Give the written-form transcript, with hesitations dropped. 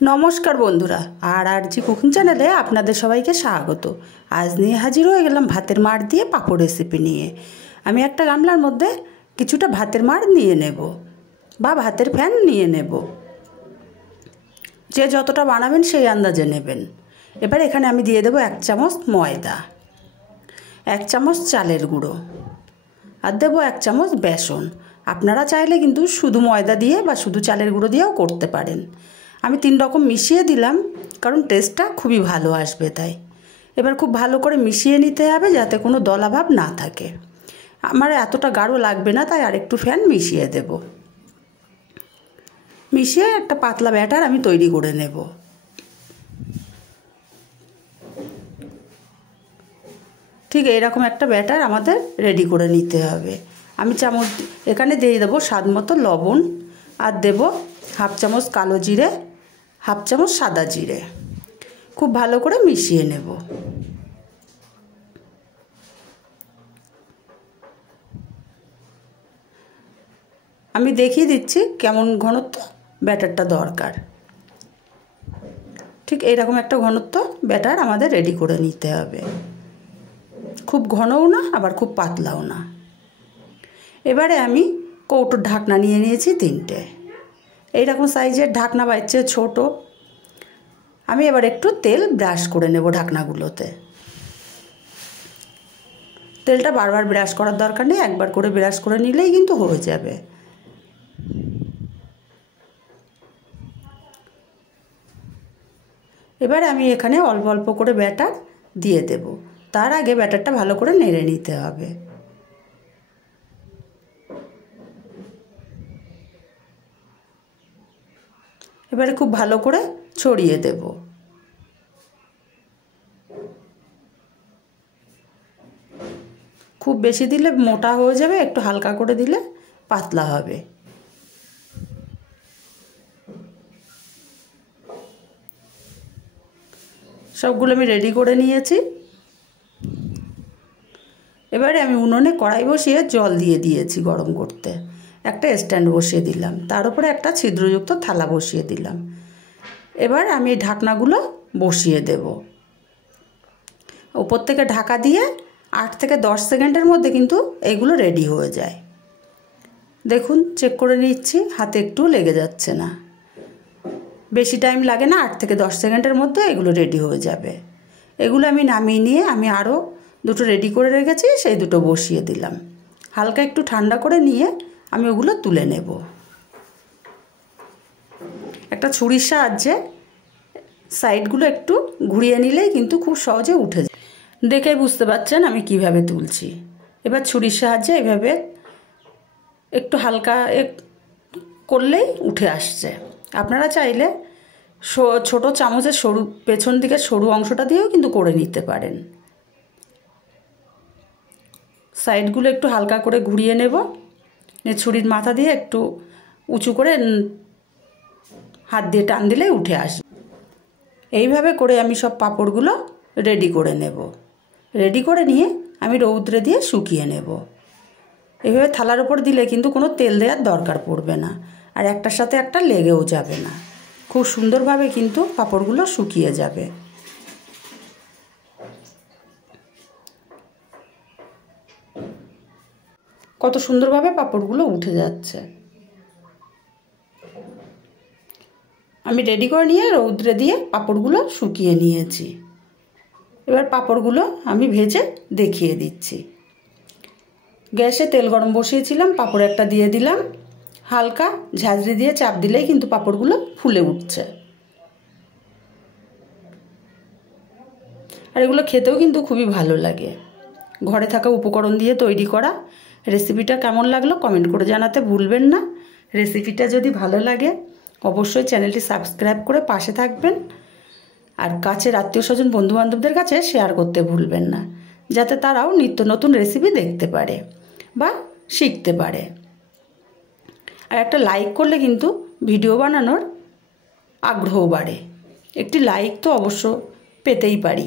নমস্কার বন্ধুরা, আর জি কুকিং চ্যানেলে আপনাদের সবাইকে স্বাগত। আজ নিয়ে হাজির হয়ে গেলাম ভাতের মাড় দিয়ে পাঁপড় রেসিপি নিয়ে। আমি একটা গামলার মধ্যে কিছুটা ভাতের মাড় নিয়ে নেব বা ভাতের ফ্যান নিয়ে নেব, যে যতটা বানাবেন সেই আন্দাজে নেবেন। এবার এখানে আমি দিয়ে দেবো 1 চামচ ময়দা, 1 চামচ চালের গুঁড়ো আর দেবো 1 চামচ বেসন। আপনারা চাইলে কিন্তু শুধু ময়দা দিয়ে বা শুধু চালের গুঁড়ো দিয়েও করতে পারেন। আমি 3 রকম মিশিয়ে দিলাম, কারণ টেস্টটা খুবই ভালো আসবে তাই। এবার খুব ভালো করে মিশিয়ে নিতে হবে যাতে কোনো দলাভাব না থাকে। আমার এতটা গাঢ় লাগবে না, তাই আরেকটু ফ্যান মিশিয়ে দেব। মিশিয়ে একটা পাতলা ব্যাটার আমি তৈরি করে নেব। ঠিক এইরকম একটা ব্যাটার আমাদের রেডি করে নিতে হবে। আমি চামচ এখানে দিয়ে দেবো স্বাদ মতো লবণ, আর দেব 1/2 চামচ কালো জিরে, 1/2 চামচ সাদা জিরে। খুব ভালো করে মিশিয়ে নেব। আমি দেখিয়ে দিচ্ছি কেমন ঘনত্ব ব্যাটারটা দরকার। ঠিক এইরকম একটা ঘনত্ব ব্যাটার আমাদের রেডি করে নিতে হবে। খুব ঘনও না আবার খুব পাতলাও না। এবারে আমি কৌটোর ঢাকনা নিয়ে নিয়েছি 3টে। এইরকম সাইজের ঢাকনা বা এর চেয়ে ছোটো। আমি এবার একটু তেল ব্রাশ করে নেব ঢাকনাগুলোতে। তেলটা বারবার ব্রাশ করার দরকার নেই, একবার করে ব্রাশ করে নিলেই কিন্তু হয়ে যাবে। এবারে আমি এখানে অল্প অল্প করে ব্যাটার দিয়ে দেব। তার আগে ব্যাটারটা ভালো করে নেড়ে নিতে হবে। এবারে খুব ভালো করে ছড়িয়ে দেব। খুব বেশি দিলে মোটা হয়ে যাবে, একটু হালকা করে দিলে পাতলা হবে। সবগুলো আমি রেডি করে নিয়েছি। এবারে আমি উনুনে কড়াই বসিয়ে জল দিয়ে দিয়েছি গরম করতে। একটা স্ট্যান্ড বসিয়ে দিলাম, তার উপরে একটা ছিদ্রযুক্ত থালা বসিয়ে দিলাম। এবার আমি এই ঢাকনাগুলো বসিয়ে দেব। উপর থেকে ঢাকা দিয়ে 8 থেকে 10 সেকেন্ডের মধ্যে কিন্তু এইগুলো রেডি হয়ে যায়। দেখুন, চেক করে নিচ্ছি, হাতে একটু লেগে যাচ্ছে না। বেশি টাইম লাগে না, 8 থেকে 10 সেকেন্ডের মধ্যে এগুলো রেডি হয়ে যাবে। এগুলো আমি নামিয়ে নিয়ে আমি আরও 2টো রেডি করে রেখেছি, সেই 2টো বসিয়ে দিলাম। হালকা একটু ঠান্ডা করে নিয়ে আমি ওগুলো তুলে নেব। একটা ছুরির সাহায্যে সাইডগুলো একটু ঘুরিয়ে নিলেই কিন্তু খুব সহজে উঠে যায়। দেখেই বুঝতে পারছেন আমি কিভাবে তুলছি। এবার ছুরির সাহায্যে এভাবে একটু হালকা করলেই উঠে আসছে। আপনারা চাইলে ছোট চামচের সরু পেছন দিকের সরু অংশটা দিয়েও কিন্তু করে নিতে পারেন। সাইডগুলো একটু হালকা করে ঘুরিয়ে নেব, ছুরির মাথা দিয়ে একটু উঁচু করে হাত দিয়ে টান দিলেই উঠে আসবে। এইভাবে করে আমি সব পাঁপড়গুলো রেডি করে নেব। রেডি করে নিয়ে আমি রৌদ্রে দিয়ে শুকিয়ে নেব। এইভাবে থালার উপর দিলে কিন্তু কোনো তেল দেওয়ার দরকার পড়বে না, আর একটার সাথে একটা লেগেও যাবে না। খুব সুন্দরভাবে কিন্তু পাঁপড়গুলো শুকিয়ে যাবে। কত সুন্দরভাবে পাঁপড়গুলো উঠে যাচ্ছে। আমি রেডি করে নিয়ে রৌদ্রে দিয়ে পাঁপড়গুলো শুকিয়ে নিয়েছি। এবার পাঁপড়গুলো আমি ভেজে দেখিয়ে দিচ্ছি। গ্যাসে তেল গরম বসিয়েছিলাম, পাঁপড় একটা দিয়ে দিলাম। হালকা ঝাঁঝরি দিয়ে চাপ দিলেই কিন্তু পাঁপড়গুলো ফুলে উঠছে। আর এগুলো খেতেও কিন্তু খুবই ভালো লাগে। ঘরে থাকা উপকরণ দিয়ে তৈরি করা। রেসিপিটা কেমন লাগলো কমেন্ট করে জানাতে ভুলবেন না। রেসিপিটা যদি ভালো লাগে অবশ্যই চ্যানেলটি সাবস্ক্রাইব করে পাশে থাকবেন, আর কাছের আত্মীয় স্বজন বন্ধুবান্ধবদের কাছে শেয়ার করতে ভুলবেন না, যাতে তারাও নিত্য নতুন রেসিপি দেখতে পারে বা শিখতে পারে। আর একটা লাইক করলে কিন্তু ভিডিও বানানোর আগ্রহ বাড়ে। একটি লাইক তো অবশ্য পেতেই পারি।